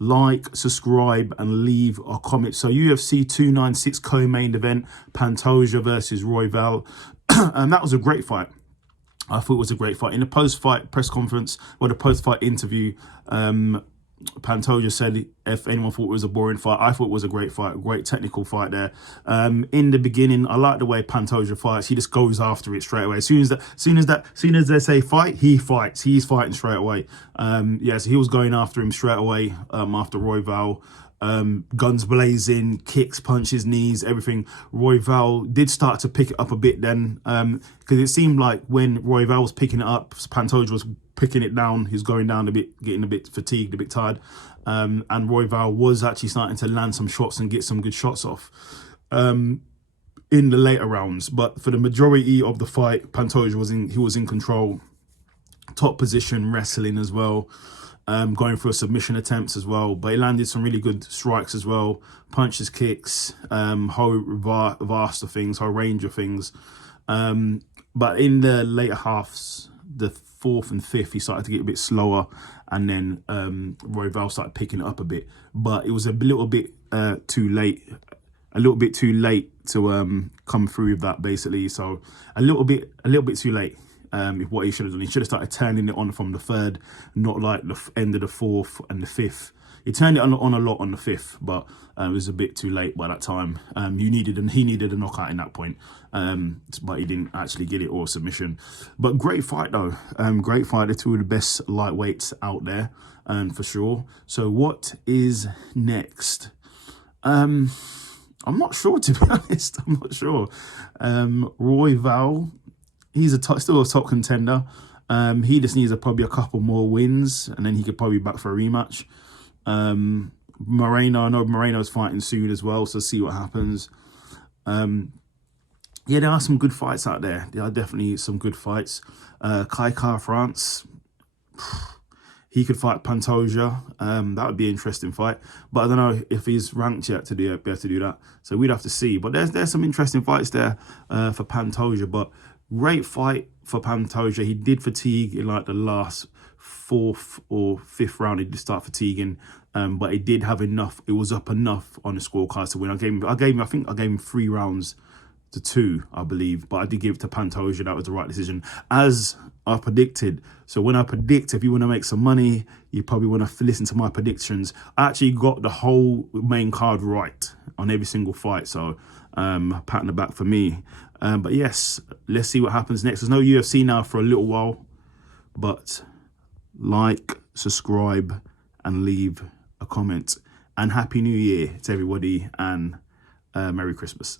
like, subscribe, and leave a comment. So UFC 296 co-main event, Pantoja versus Royval. And that was a great fight. I thought it was a great fight. In the post-fight press conference, or the post-fight interview, Pantoja said if anyone thought it was a boring fight, I thought it was a great fight, great technical fight there. In the beginning, I like the way Pantoja fights. He just goes after it straight away. As soon as they say fight, he fights. He's fighting straight away. Yeah, so he was going after him straight away after Royval. Guns blazing, kicks, punches, knees, everything. Royval did start to pick it up a bit then, because it seemed like when Royval was picking it up, Pantoja was picking it down. He's going down a bit, getting a bit fatigued, a bit tired, and Royval was actually starting to land some shots and get some good shots off in the later rounds. But for the majority of the fight, Pantoja was in control, top position, wrestling as well. Going for submission attempts as well, but he landed some really good strikes as well, punches, kicks, whole vast of things, whole range of things. But in the later halves, the fourth and fifth, he started to get a bit slower, and then Royval started picking it up a bit, but it was a little bit too late to come through with that, basically. So a little bit too late. What he should have done, he should have started turning it on from the third, not like the end of the fourth and the fifth. He turned it on a lot on the fifth, but it was a bit too late by that time. He needed a knockout in that point, but he didn't actually get it, or submission. But great fight though, great fight. They're two of the best lightweights out there, for sure. So what is next? I'm not sure, to be honest. I'm not sure. Royval, he's still a top contender. He just needs probably a couple more wins, and then he could probably be back for a rematch. Moreno, I know Moreno's fighting soon as well, so see what happens. Yeah, there are some good fights out there. There are definitely some good fights. Kaikar France, he could fight Pantoja. That would be an interesting fight, but I don't know if he's ranked yet to be able to do that. So we'd have to see. But there's some interesting fights there for Pantoja. But great fight for Pantoja. He did fatigue in like the last fourth or fifth round. He did start fatiguing, but he did have enough. It was up enough on the scorecards to win. I think I gave him 3 rounds to 2, I believe, but I did give it to Pantoja. That was the right decision, as I predicted. So when I predict, if you want to make some money, you probably want to listen to my predictions. I actually got the whole main card right on every single fight, so pat on the back for me. But yes, let's see what happens next. There's no UFC now for a little while, but like, subscribe, and leave a comment. And Happy New Year to everybody, and Merry Christmas.